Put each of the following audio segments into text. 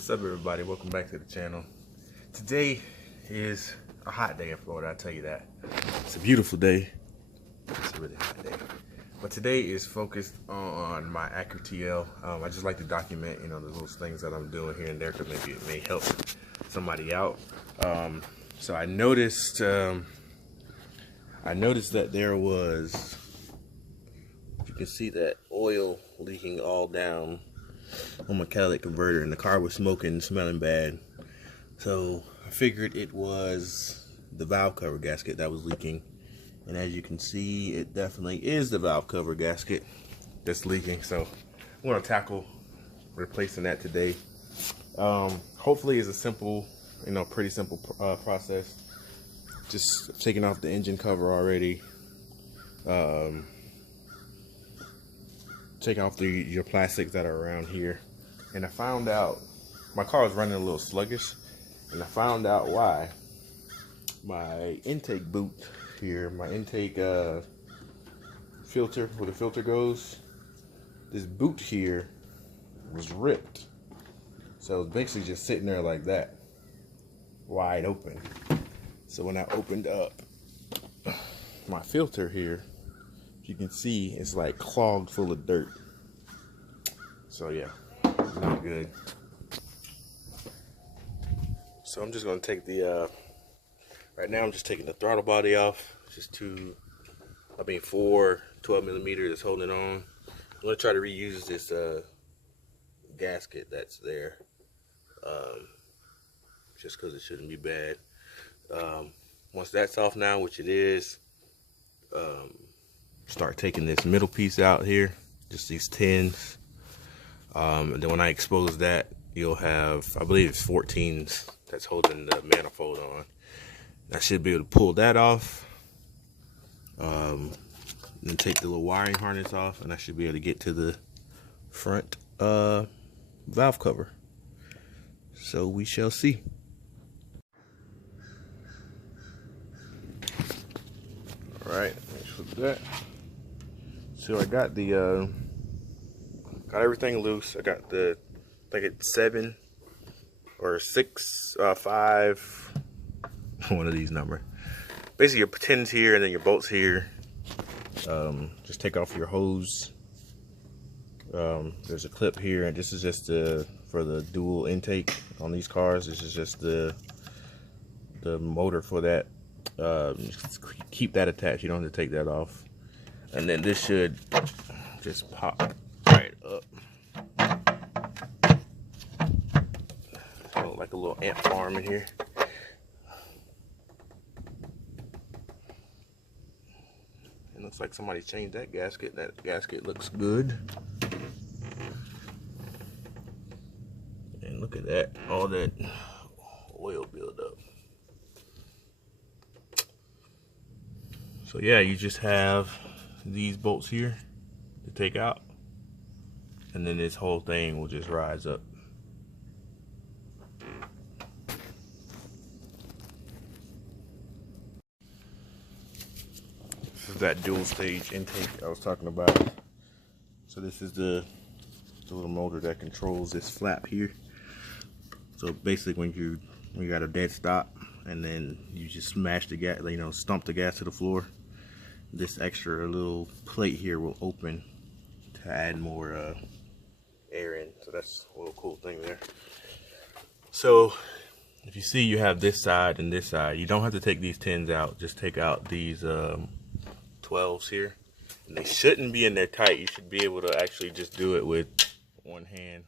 What's up, everybody? Welcome back to the channel. Today is a hot day in Florida, I'll tell you that. It's a beautiful day. It's a really hot day. But today is focused on my Acura TL. I just like to document, the little things that I'm doing here and there because maybe it may help somebody out. So I noticed that there was, you can see that oil leaking all down on my catalytic converter, and the car was smoking and smelling bad. So I figured it was the valve cover gasket that was leaking, and as you can see, it definitely is the valve cover gasket that's leaking. So I'm going to tackle replacing that today. Hopefully it's a simple, pretty simple process. Just taking off the engine cover already, taking off your plastics that are around here. And I found out my car was running a little sluggish, and I found out why. My intake boot here, my intake filter, where the filter goes, this boot here was ripped. So it's basically just sitting there like that, wide open. So when I opened up my filter here, you can see it's like clogged full of dirt. So yeah, not good. So I'm just gonna take the right now I'm just taking the throttle body off. Just four 12mm that's holding it on. I'm gonna try to reuse this gasket that's there, just because it shouldn't be bad. Once that's off now, which it is, start taking this middle piece out here, just these tins, and then when I expose that, you'll have, I believe it's 14s that's holding the manifold on. I should be able to pull that off, then take the little wiring harness off, and I should be able to get to the front valve cover. So we shall see. Alright, thanks for that. So I got got everything loose. I got I think it's 7 or 6, 5, one of these numbers. Basically your pins here and then your bolts here. Just take off your hose. There's a clip here, and this is just for the dual intake on these cars. This is just the motor for that. Just keep that attached. You don't have to take that off. And then this should just pop right up. So like a little ant farm in here. It looks like somebody changed that gasket. That gasket looks good. And look at that, all that oil buildup. So yeah, you just have these bolts here to take out, and then this whole thing will just rise up. This is that dual stage intake I was talking about. So this is the little motor that controls this flap here. So basically when you got a dead stop and then you just smash the gas, stump the gas to the floor, this extra little plate here will open to add more air in. So that's a little cool thing there. So if you see, you have this side and this side. You don't have to take these tins out. Just take out these 12s here. And they shouldn't be in there tight. You should be able to actually just do it with one hand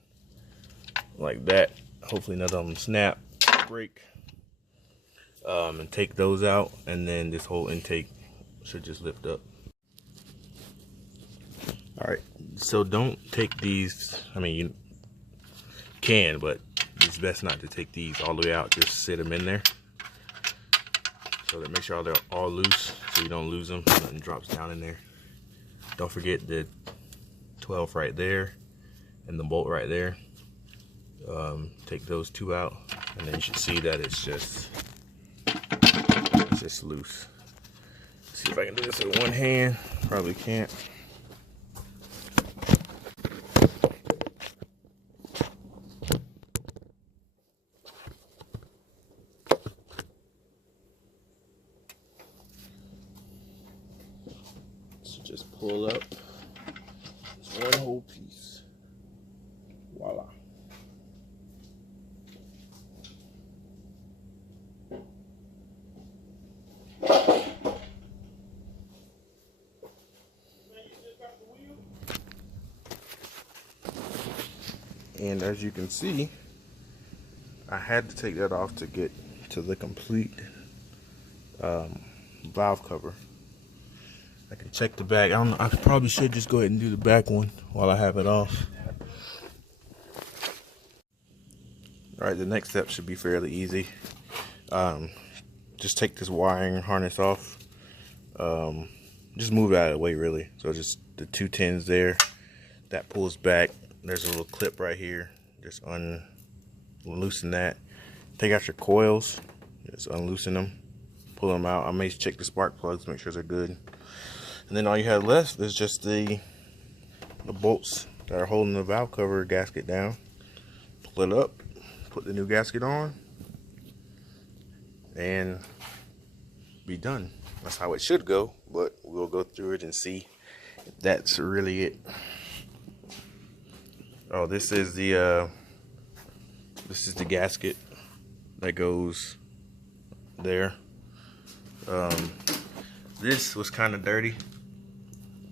like that. Hopefully none of them snap, break. And take those out, and then this whole intake should just lift up. Alright, so don't take these, you can, but it's best not to take these all the way out. Just sit them in there, so that make sure they're all loose, so you don't lose them. Nothing drops down in there. Don't forget the 12 right there and the bolt right there. Take those two out, and then you should see that it's just loose. See if I can do this with one hand. Probably can't. Just pull up. It's one whole piece. Voila. And as you can see, I had to take that off to get to the complete valve cover. I can check the back. I don't know, I probably should just go ahead and do the back one while I have it off. Alright, the next step should be fairly easy. Just take this wiring harness off. Just move it out of the way, really. So just the 2 10s there. That pulls back. There's a little clip right here. Just unloosen that. Take out your coils. Just unloosen them. Pull them out. I may check the spark plugs, make sure they're good. And then all you have left is just the bolts that are holding the valve cover gasket down. Pull it up. Put the new gasket on. And be done. That's how it should go. But we'll go through it and see if that's really it. Oh, this is the gasket that goes there. This was kind of dirty,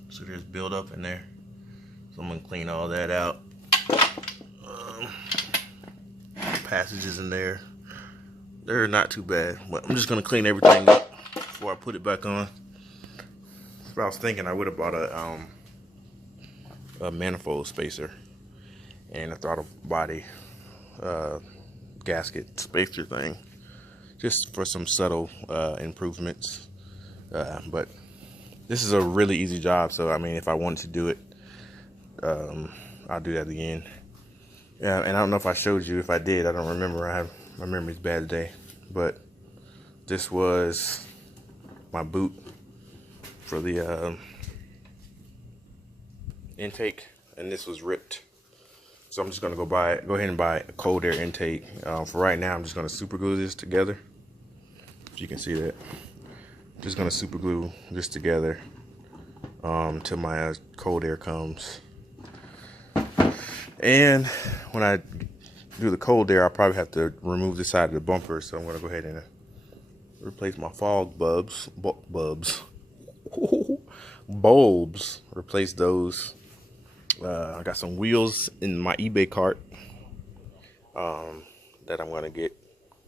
so there's buildup in there. So I'm gonna clean all that out. Passages in there, they're not too bad, but I'm just gonna clean everything up before I put it back on. If I was thinking, I would have bought a manifold spacer and a throttle body gasket spacer thing, just for some subtle improvements. But this is a really easy job, so I mean, if I wanted to do it, I'll do that again. Yeah, and I don't know if I showed you. If I did, I don't remember. My memory's bad today. But this was my boot for the intake, and this was ripped. So I'm just gonna go ahead and buy a cold air intake. For right now, I'm just gonna super glue this together. If you can see that, just gonna super glue this together till my cold air comes. And when I do the cold air, I'll probably have to remove the side of the bumper. So I'm gonna go ahead and replace my fog bulbs. Replace those. I got some wheels in my eBay cart that I'm gonna get.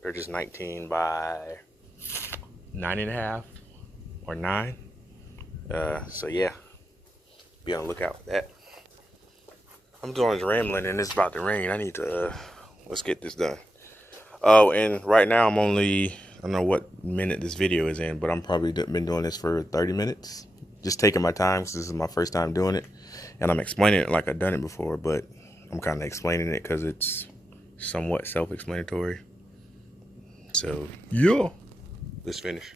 They're just 19 by 9.5 or 9. So yeah, be on the lookout for that. I'm doing this rambling and it's about to rain. I need to let's get this done. Oh, and right now I'm only, I don't know what minute this video is in, but I'm probably been doing this for 30 minutes. Just taking my time because this is my first time doing it. And I'm explaining it like I've done it before, but I'm kind of explaining it because it's somewhat self-explanatory. So, yeah. Let's finish.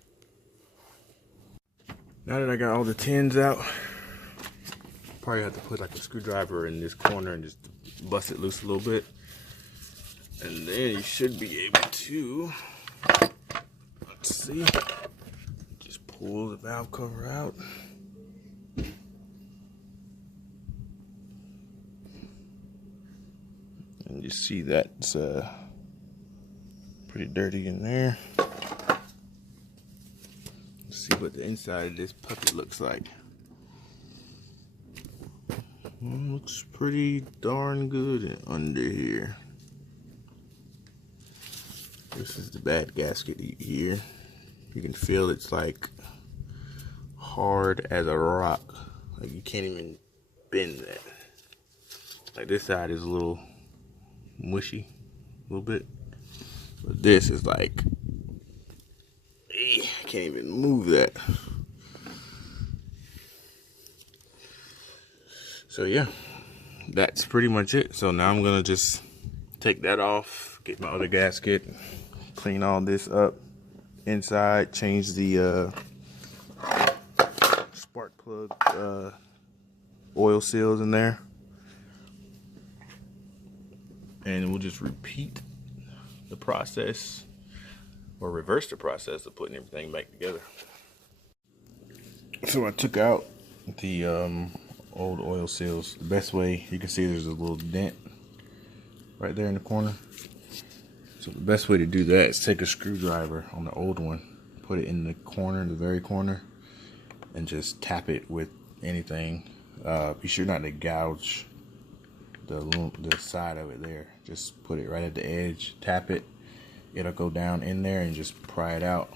Now that I got all the tins out, probably have to put like a screwdriver in this corner and just bust it loose a little bit. And then you should be able to, let's see, just pull the valve cover out. And you see that's pretty dirty in there. Let's see what the inside of this puppy looks like. Looks pretty darn good under here. This is the bad gasket here. You can feel it's like hard as a rock. Like you can't even bend that. Like this side is a little mushy, a little bit. But this is like, I can't even move that. So yeah, that's pretty much it. So now I'm gonna just take that off, get my other gasket, clean all this up inside, change the spark plug oil seals in there, and we'll just repeat the process or reverse the process of putting everything back together. So I took out the old oil seals. The best way, you can see there's a little dent right there in the corner. So the best way to do that is take a screwdriver on the old one, put it in the corner, the very corner, and just tap it with anything. Be sure not to gouge the side of it there. Just put it right at the edge, tap it. It'll go down in there and just pry it out.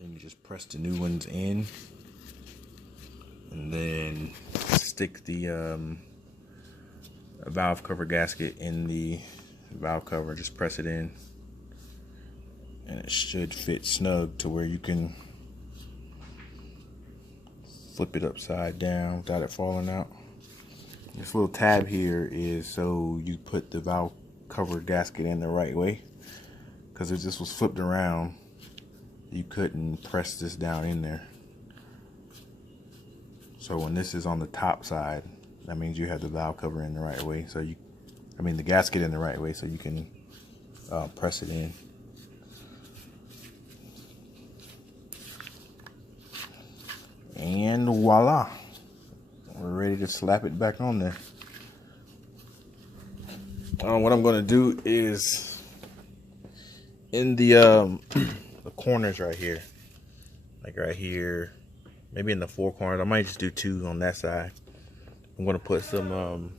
And you just press the new ones in. And then stick the valve cover gasket in the valve cover. Just press it in. And it should fit snug to where you can flip it upside down without it falling out. This little tab here is so you put the valve cover gasket in the right way, because if this was flipped around, you couldn't press this down in there. So when this is on the top side, that means you have the valve cover in the right way. So the gasket in the right way, so you can press it in. And voila, we're ready to slap it back on there. What I'm going to do is in the corners right here, like right here, maybe in the four corners. I might just do two on that side. I'm going to put some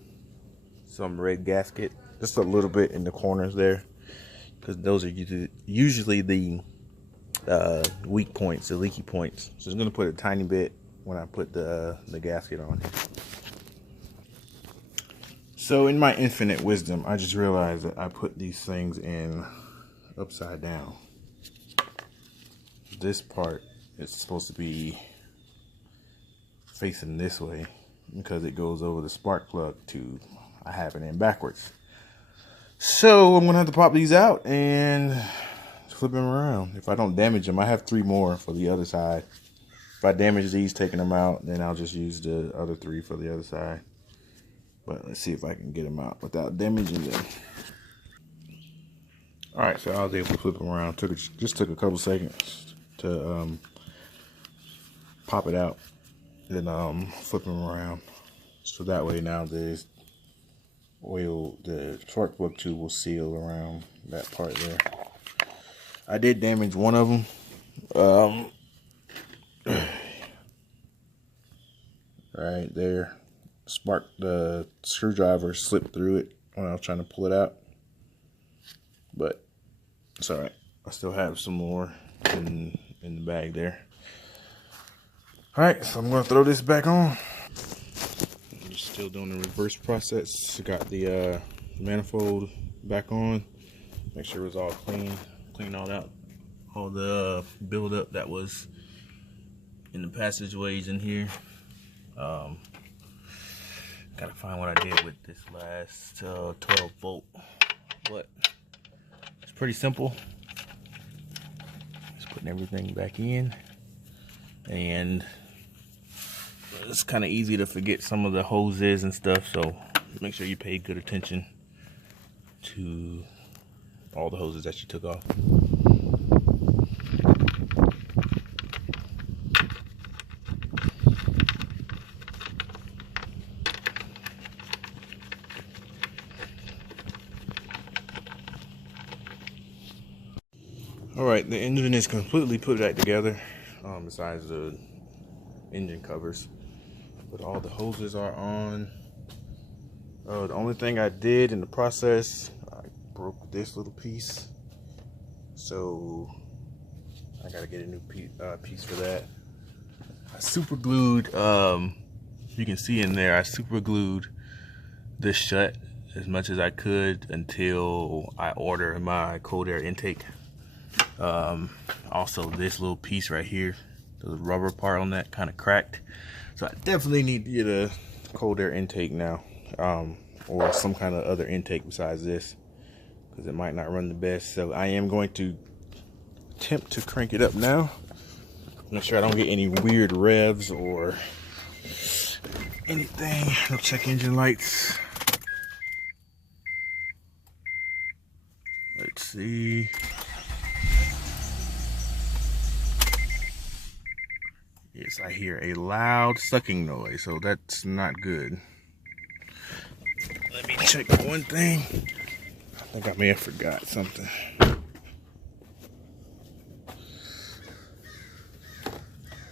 red gasket, just a little bit in the corners there, because those are usually the weak points, the leaky points. So I'm going to put a tiny bit when I put the gasket on here. So in my infinite wisdom, I just realized that I put these things in upside down. This part is supposed to be facing this way because it goes over the spark plug tube. I have it in backwards. So I'm gonna have to pop these out and flip them around. If I don't damage them, I have 3 more for the other side. If I damage these taking them out, then I'll just use the other 3 for the other side. But let's see if I can get them out without damaging them. Alright, so I was able to flip them around. Just took a couple seconds to pop it out. Then flip them around. So that way now the spark plug tube will seal around that part there. I did damage one of them. Right there. The screwdriver slipped through it when I was trying to pull it out. But it's alright. I still have some more in the bag there. Alright, so I'm going to throw this back on. I'm just still doing the reverse process. Got the manifold back on. Make sure it was all clean. Clean all out. All the buildup that was in the passageways in here. Gotta find what I did with this last 12 volt. But it's pretty simple. Just putting everything back in. And it's kind of easy to forget some of the hoses and stuff, so make sure you pay good attention to all the hoses that you took off. Alright, the engine is completely put back together, besides the engine covers. But all the hoses are on. The only thing I did in the process, I broke this little piece. So I gotta get a new piece for that. I super glued, you can see in there, I super glued this shut as much as I could until I order my cold air intake. Also this little piece right here, the rubber part on that kind of cracked. So I definitely need to get a cold air intake now, or some kind of other intake besides this, because it might not run the best. So I am going to attempt to crank it up now. Make sure I don't get any weird revs or anything. No check engine lights. Let's see. Yes, I hear a loud sucking noise, so that's not good. Let me check one thing. I think I may have forgot something.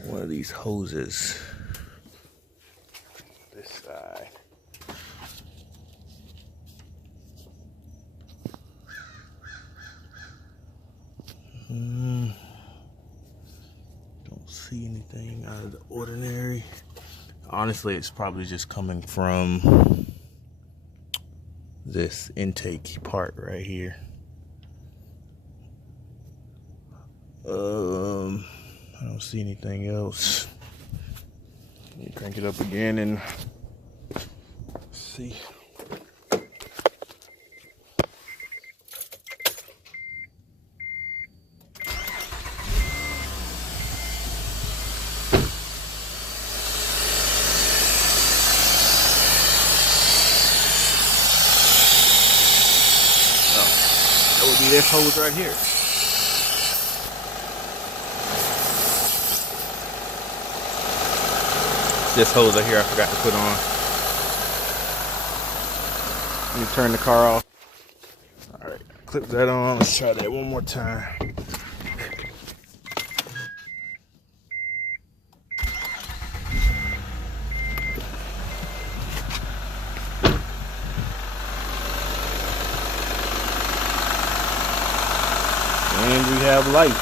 One of these hoses. This side. Don't see anything out of the ordinary. Honestly, it's probably just coming from this intake part right here. I don't see anything else. Let me crank it up again and see. That would be this hose right here. This hose right here I forgot to put on. Let me turn the car off. Alright, clip that on. Let's try that one more time. And we have light.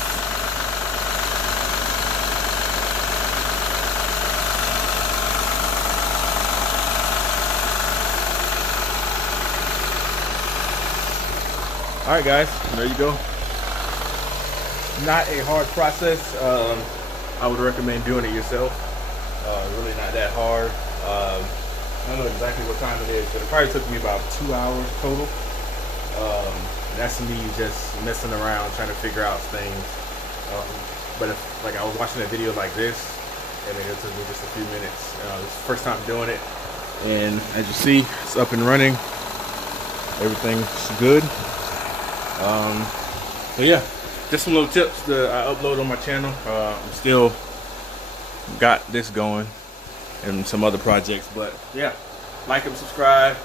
Alright guys, there you go. Not a hard process. I would recommend doing it yourself. Really not that hard. I don't know exactly what time it is, but it probably took me about 2 hours total. That's me just messing around trying to figure out things. But if like I was watching a video like this, I mean it took me just a few minutes. It's the first time doing it, and as you see, it's up and running. Everything's good. So yeah, just some little tips that I upload on my channel. I'm still got this going and some other projects, but yeah, like and subscribe,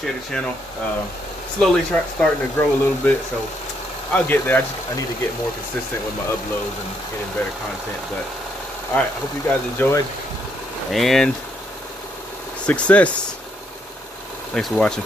share the channel. Slowly starting to grow a little bit, so I'll get there. I need to get more consistent with my uploads and getting better content. But all right, I hope you guys enjoyed, and success. Thanks for watching.